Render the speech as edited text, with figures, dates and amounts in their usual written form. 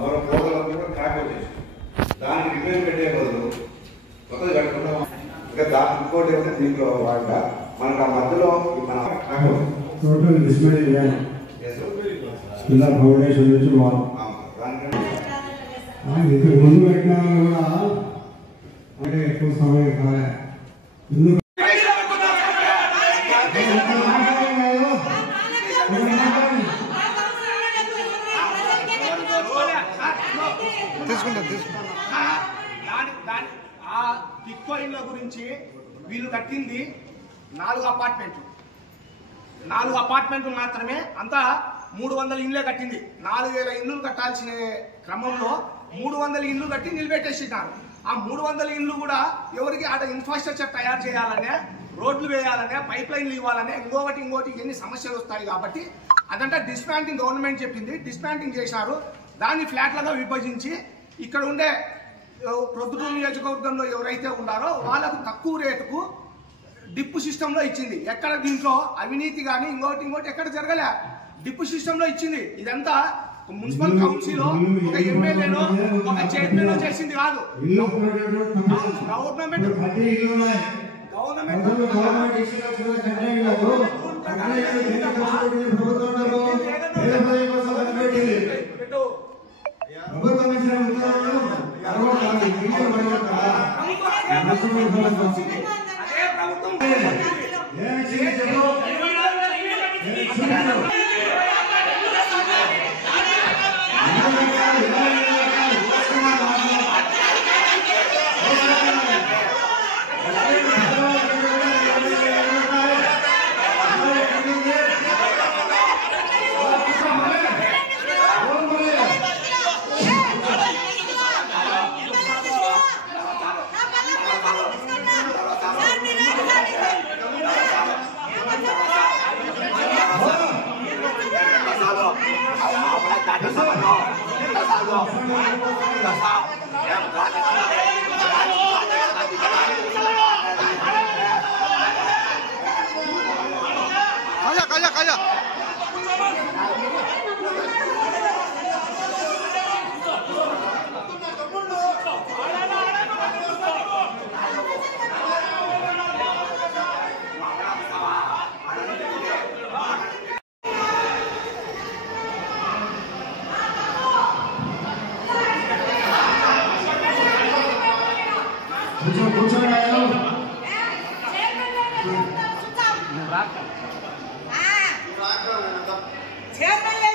మరో పోగలకు కూడా క్రాక్ వచ్చేసి దానికి రిపేర్ పెట్టే బదులు కొత్తది కట్టుకుంటాం. ఇంకా దాని ఇంకోటి ఏమంటే దీంట్లో వాట మనకు ఆ మధ్యలో మన టోటల్ డిస్ప్లే చేయాలి. ఇలా ఫౌండేషన్ నుంచి ఇంతకు ముందు పెట్టినా కూడా అంటే ఎక్కువ సమయం కాలే. టిక్కో ఇళ్ళ గురించి వీళ్ళు కట్టింది 4 అపార్ట్మెంట్లు మాత్రమే. అంతా 300 ఇండ్లే కట్టింది. 4000 ఇండ్లు కట్టాల్సిన క్రమంలో 300 ఇండ్లు కట్టి నిలబెట్టేసినారు. ఆ 300 ఇండ్లు కూడా ఎవరికి అక్కడ ఇన్ఫ్రాస్ట్రక్చర్ తయారు చేయాలనే, రోడ్లు వేయాలనే, పైప్ లైన్లు ఇవ్వాలనే, ఇంకోటి ఎన్ని సమస్యలు వస్తాయి కాబట్టి అదంతా డిస్మాంటింగ్ గవర్నమెంట్ చెప్పింది. డిస్మాంటింగ్ చేశారు. దాన్ని ఫ్లాట్లుగా విభజించి ఇక్కడ ఉండే ప్రొద్దుటూరు నియోజకవర్గంలో ఎవరైతే ఉన్నారో వాళ్ళకు తక్కువ రేటుకు డిప్పు సిస్టంలో ఇచ్చింది. ఎక్కడ దీంట్లో అవినీతి కానీ ఇంకోటి ఎక్కడ జరగలే. డిప్పు సిస్టంలో ఇచ్చింది. ఇదంతా మున్సిపల్ కౌన్సిల్ ఒక ఎమ్మెల్యేనో ఒక చైర్మన్ చేసింది కాదు. Government chairman